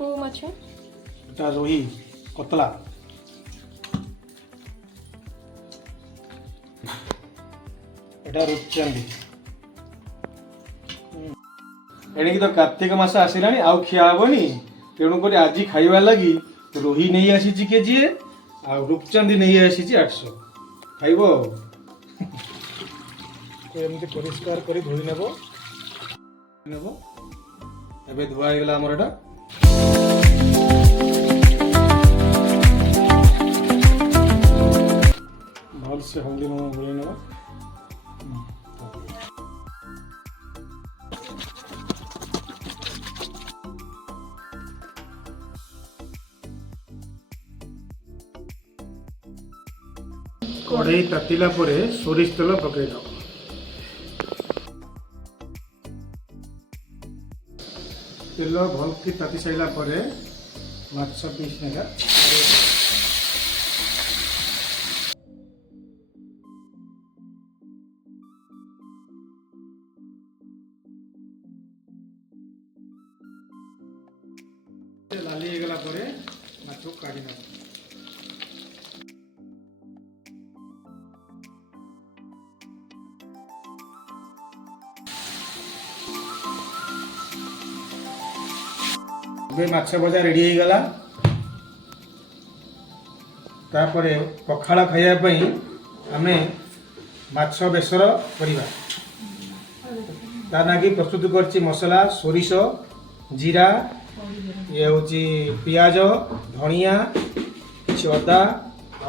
को माछ এটা রোহি কতলা এটা রূপচাঁदी এণিকি তো কার্তিক মাস আসিলানি আউ খিয়া হবনি তেণু করে আজি খাইবার লাগি রোহি নেই আসিছি কেজি আর রূপচাঁदी নেই আসিছি 800 খাইব এমনি পরিষ্কার করে ধুই নেব এবে ধোয়া হয়ে গেল আমার এটা भलसे हल्दी लुण गोल ना कड़े तातिला सोरिष तेल पकई दब तेल भल कि ताति सारा माछ पीस नेगा लाली गला माछ काढ़ी ना माछ भजा रेडी हो गला तापर पखाड़ खाइबापी आम माछ बेसर करवा ता नागी प्रस्तुत करछि मसला सोरिष जीरा ये हूँ पियाज धनिया अदा आ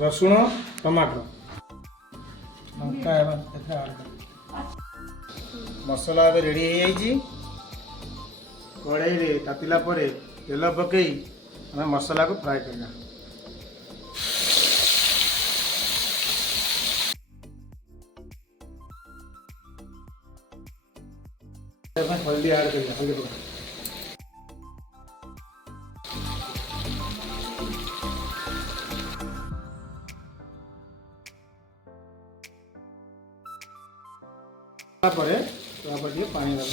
रसुण टमाटर लंका मसला रेडी हो जाइए कड़ाई तातिला तेल पकई आम मसला को फ्राए करना हल्दी ऐड कर हल्दी पानी डाल